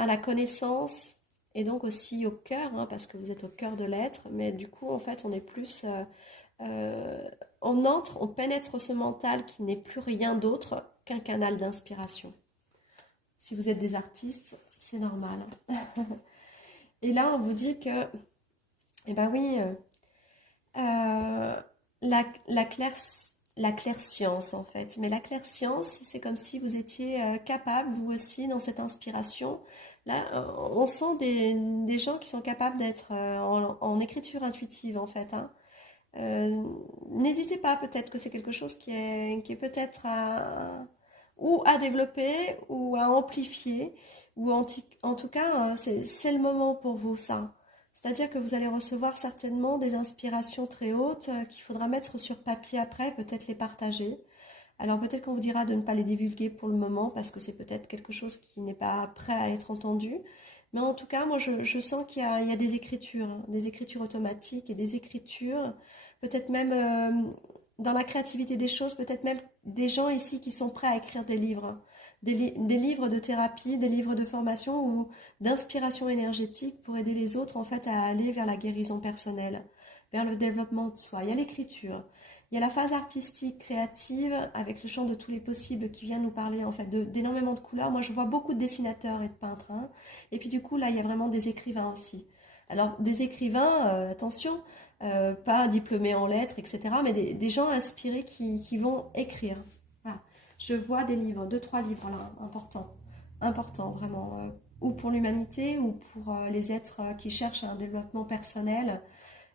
à la connaissance et donc aussi au cœur, hein, parce que vous êtes au cœur de l'être, mais du coup, en fait, on est plus... on entre, on pénètre ce mental qui n'est plus rien d'autre qu'un canal d'inspiration. Si vous êtes des artistes, c'est normal. Et là, on vous dit que, eh ben oui, la la clairscience en fait. Mais la clairscience, c'est comme si vous étiez capable, vous aussi, dans cette inspiration. Là, on sent des gens qui sont capables d'être en écriture intuitive en fait, hein. N'hésitez pas, peut-être que c'est quelque chose qui est peut-être ou à développer ou à amplifier, ou en tout cas, c'est le moment pour vous, ça. C'est-à-dire que vous allez recevoir certainement des inspirations très hautes qu'il faudra mettre sur papier après, peut-être les partager. Alors peut-être qu'on vous dira de ne pas les divulguer pour le moment parce que c'est peut-être quelque chose qui n'est pas prêt à être entendu. Mais en tout cas, moi je sens il y a des écritures automatiques et des écritures, peut-être même dans la créativité des choses, peut-être même des gens ici qui sont prêts à écrire des livres. Des livres de thérapie, des livres de formation ou d'inspiration énergétique pour aider les autres en fait à aller vers la guérison personnelle, vers le développement de soi. Il y a l'écriture, il y a la phase artistique, créative, avec le champ de tous les possibles qui vient nous parler en fait d'énormément de couleurs. Moi je vois beaucoup de dessinateurs et de peintres, hein. Et puis du coup là il y a vraiment des écrivains aussi. Alors des écrivains, attention, pas diplômés en lettres, etc., mais des gens inspirés qui vont écrire. Voilà. Je vois des livres, deux, trois livres là, importants vraiment, ou pour l'humanité, ou pour les êtres qui cherchent un développement personnel,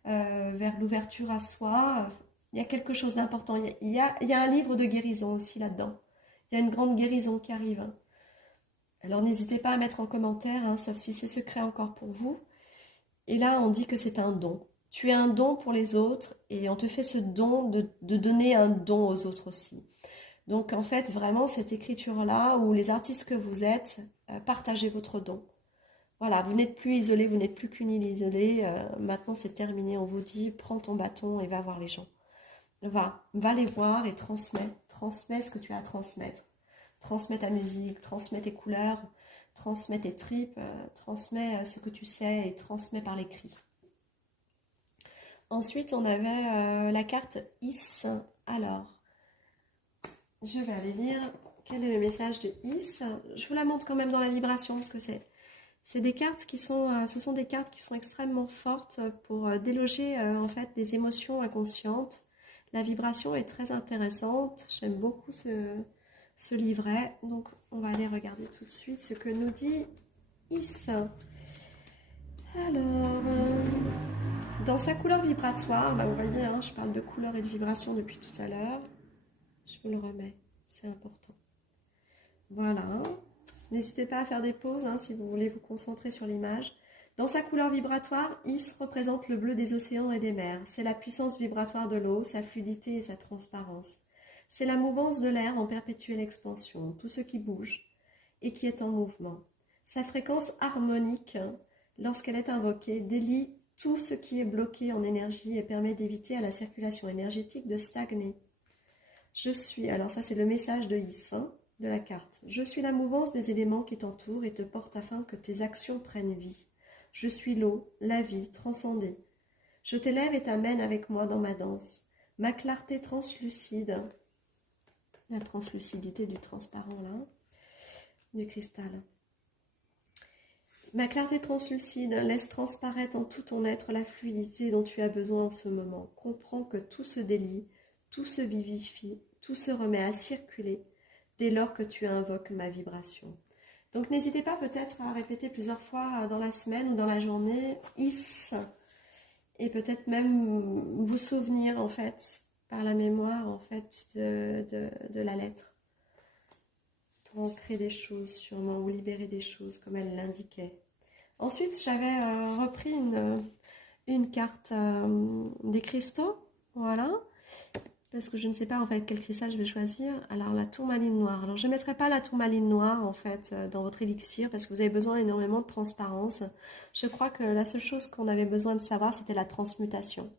vers l'ouverture à soi. Il y a quelque chose d'important. Il y a un livre de guérison aussi là-dedans. Il y a une grande guérison qui arrive. Alors n'hésitez pas à mettre en commentaire, hein, sauf si c'est secret encore pour vous. Et là, on dit que c'est un don. Tu es un don pour les autres et on te fait ce don de donner un don aux autres aussi. Donc en fait, vraiment, cette écriture-là, où les artistes que vous êtes, partagez votre don. Voilà, vous n'êtes plus isolé, vous n'êtes plus qu'une île isolée. Maintenant, c'est terminé. On vous dit, prends ton bâton et va voir les gens. Va les voir et transmets. Transmets ce que tu as à transmettre. Transmets ta musique, transmets tes couleurs, transmets tes tripes, transmets ce que tu sais et transmets par l'écrit. Ensuite, on avait la carte Is. Alors, je vais aller lire quel est le message de Is. Je vous la montre quand même dans la vibration parce que c'est des cartes qui sont, ce sont des cartes qui sont extrêmement fortes pour déloger en fait des émotions inconscientes. La vibration est très intéressante. J'aime beaucoup ce livret. Donc, on va aller regarder tout de suite ce que nous dit Is. Alors, dans sa couleur vibratoire, bah vous voyez, hein, je parle de couleur et de vibration depuis tout à l'heure. Je vous le remets, c'est important. Voilà. N'hésitez pas à faire des pauses hein, si vous voulez vous concentrer sur l'image. Dans sa couleur vibratoire, Is représente le bleu des océans et des mers. C'est la puissance vibratoire de l'eau, sa fluidité et sa transparence. C'est la mouvance de l'air en perpétuelle expansion, tout ce qui bouge et qui est en mouvement. Sa fréquence harmonique, lorsqu'elle est invoquée, délie tout ce qui est bloqué en énergie et permet d'éviter à la circulation énergétique de stagner. Je suis, alors ça c'est le message de Is, hein, de la carte. Je suis la mouvance des éléments qui t'entourent et te portent afin que tes actions prennent vie. Je suis l'eau, la vie, transcendée. Je t'élève et t'amène avec moi dans ma danse. Ma clarté translucide, la translucidité du transparent là, du cristal. Ma clarté translucide laisse transparaître en tout ton être la fluidité dont tu as besoin en ce moment. Comprends que tout se délie, tout se vivifie, tout se remet à circuler dès lors que tu invoques ma vibration. Donc n'hésitez pas peut-être à répéter plusieurs fois dans la semaine ou dans la journée Is et peut-être même vous souvenir en fait par la mémoire en fait de la lettre pour ancrer des choses sûrement ou libérer des choses comme elle l'indiquait. Ensuite j'avais repris une carte des cristaux, voilà. Parce que je ne sais pas en fait quel cristal je vais choisir. Alors la tourmaline noire. Alors je ne mettrai pas la tourmaline noire en fait dans votre élixir parce que vous avez besoin énormément de transparence. Je crois que la seule chose qu'on avait besoin de savoir c'était la transmutation.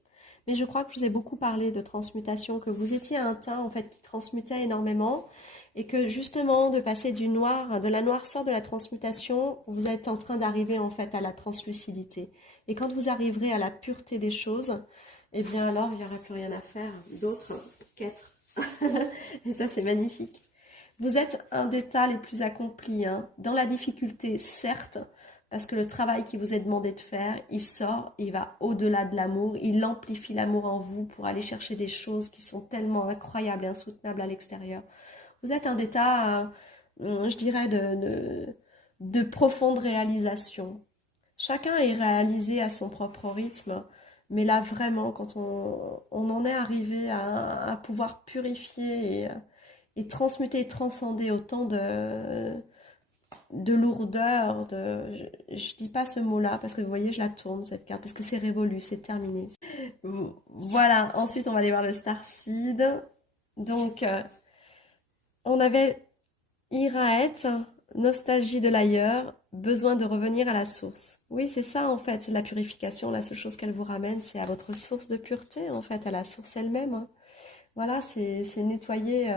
Mais je crois que je vous ai beaucoup parlé de transmutation, que vous étiez un teint en fait qui transmutait énormément et que justement de passer du noir, de la noirceur de la transmutation, vous êtes en train d'arriver en fait à la translucidité. Et quand vous arriverez à la pureté des choses, eh bien alors il n'y aura plus rien à faire d'autre qu'être. Et ça c'est magnifique. Vous êtes un des tas les plus accomplis, hein. Dans la difficulté, certes, parce que le travail qui vous est demandé de faire, il sort, il va au-delà de l'amour, il amplifie l'amour en vous pour aller chercher des choses qui sont tellement incroyables et insoutenables à l'extérieur. Vous êtes un état, je dirais, de profonde réalisation. Chacun est réalisé à son propre rythme, mais là vraiment, quand on en est arrivé à pouvoir purifier et transmuter et transcender autant de lourdeur, je dis pas ce mot-là parce que vous voyez, je la tourne cette carte parce que c'est révolu, c'est terminé. Voilà, ensuite on va aller voir le Starseed. Donc, on avait Iraët, nostalgie de l'ailleurs, besoin de revenir à la source. Oui, c'est ça en fait, la purification, la seule chose qu'elle vous ramène, c'est à votre source de pureté en fait, à la source elle-même, hein. Voilà, c'est nettoyer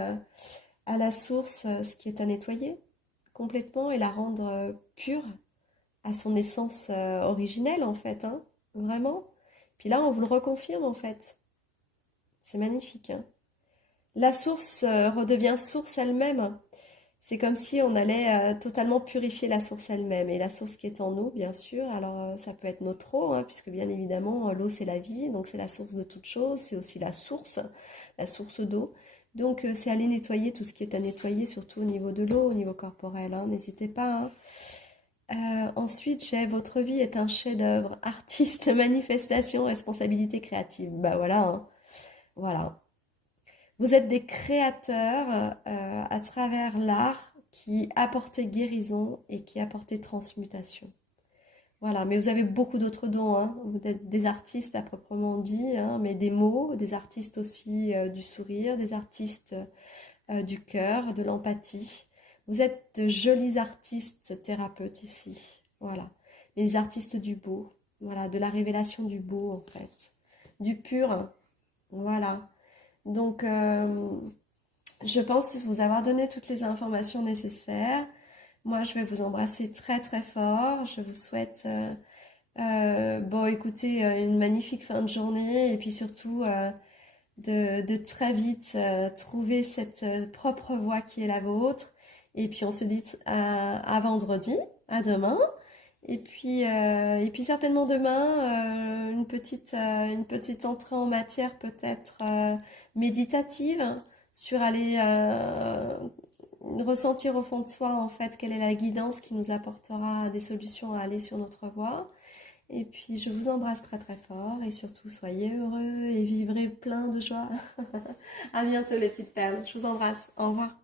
à la source ce qui est à nettoyer complètement et la rendre pure à son essence originelle en fait, hein, vraiment. Puis là, on vous le reconfirme en fait. C'est magnifique, hein. La source redevient source elle-même. C'est comme si on allait totalement purifier la source elle-même. Et la source qui est en nous, bien sûr, alors ça peut être notre eau, hein, puisque bien évidemment, l'eau c'est la vie, donc c'est la source de toute chose, c'est aussi la source d'eau. Donc c'est aller nettoyer tout ce qui est à nettoyer, surtout au niveau de l'eau, au niveau corporel, hein, n'hésitez pas, hein. Ensuite, j'ai votre vie est un chef-d'œuvre, artiste, manifestation, responsabilité créative. Bah voilà, hein, voilà. Vous êtes des créateurs à travers l'art qui apportait guérison et qui apportait transmutation. Voilà, mais vous avez beaucoup d'autres dons, hein. Vous êtes des artistes à proprement dit, hein, mais des mots, des artistes aussi du sourire, des artistes du cœur, de l'empathie. Vous êtes de jolis artistes thérapeutes ici, voilà. Mais les artistes du beau, voilà, de la révélation du beau en fait, du pur, voilà. Donc, je pense vous avoir donné toutes les informations nécessaires. Moi, je vais vous embrasser très très fort. Je vous souhaite, bon, écoutez, une magnifique fin de journée et puis surtout de très vite trouver cette propre voie qui est la vôtre. Et puis, on se dit à vendredi, à demain. Et puis certainement demain, une petite entrée en matière peut-être méditative sur aller ressentir au fond de soi en fait quelle est la guidance qui nous apportera des solutions à aller sur notre voie. Et puis je vous embrasse très très fort et surtout soyez heureux et vivrez plein de joie. À bientôt les petites perles, je vous embrasse, au revoir.